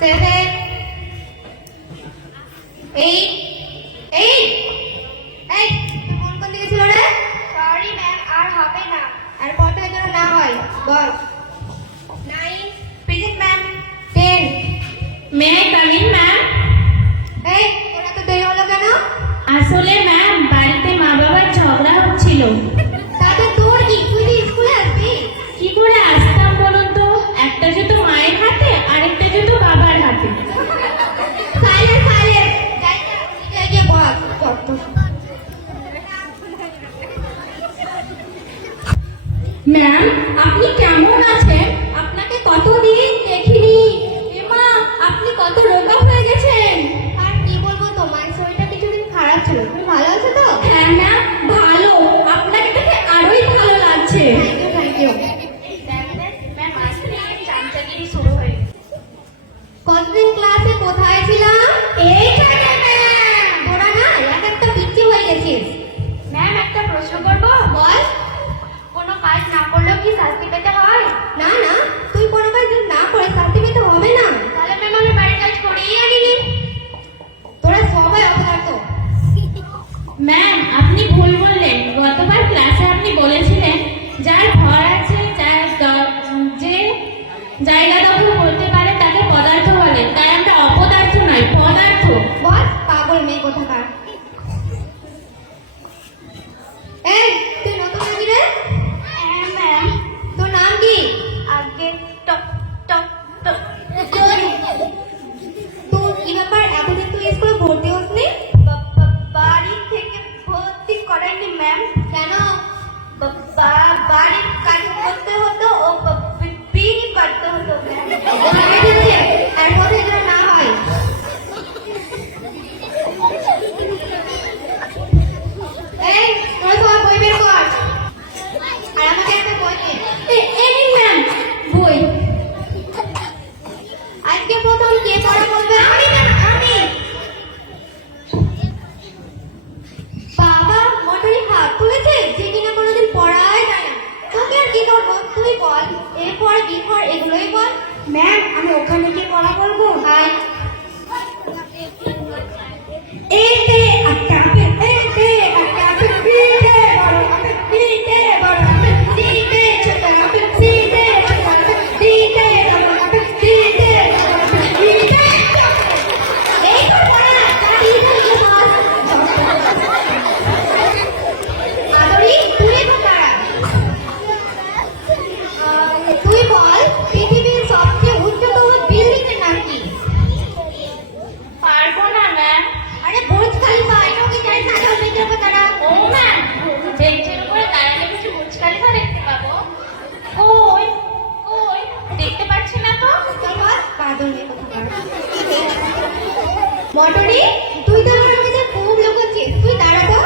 seven, eight, eight, eight. মন কোন দিকে ছিল রে? সরি ম্যাম আর হবে না। আর কটা যেন না হয়? বল nine present ma'am ten math ma'am আপনি কেমন আছেন? আপনাকে কতদিন দেখিনি। এমা আপনি কত রোগা হয়ে গেছেন? আর কি বলব তোমার? শরীরটা কিছুদিন খারাপ ছিল। তুমি ভালো আছো তো? হ্যাঁ ম্যাম ভালো। আপনাকে দেখে আরোই ভালো লাগছে। থ্যাংক ইউ কতদিন ক্লাসে কোথায় ছিলাম? এইটা की सास की बहन ना ना। বটনি তুই তো আমার মেয়েদের খুব লুকোচ্ছিস তুই দাঁড়া তো।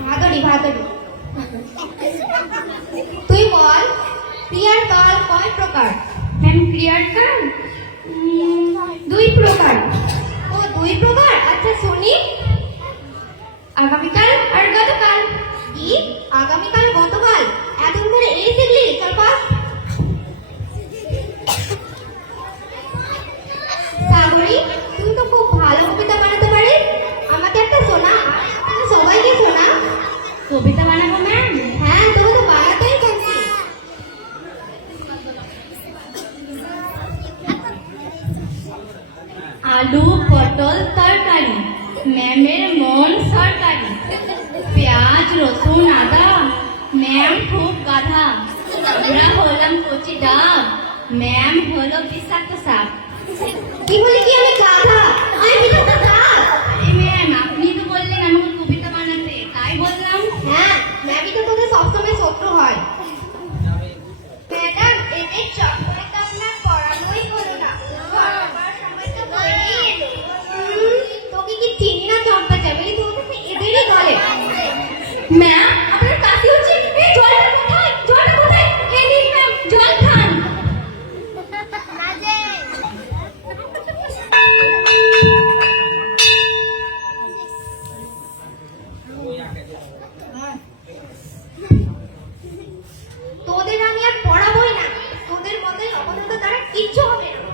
ভাদরি ভাদরি তুই বল ক্রিয়ার কাল কয় প্রকার? ম্যাম ক্রিয়ার কাল? দুই প্রকার। ও দুই প্রকার? আচ্ছা শুনি। আগামীকাল আর গতকাল? কবিতা বানাবো ম্যাম হ্যাঁ তুমি তো বানাতেই থাকি আলু পটল তরকারি ম্যামের মন সরকারি পেঁয়াজ রসুন আদা ম্যাম খুব গাধা আমরা হলাম কচি ডাব ম্যাম হলো বিষাক্ত সাপ কি বলি কি আমি গাধা আমি তোদের আমি আর পড়াবই না। তোদের মতোই অবনত তারা কিচ্ছু হবে না।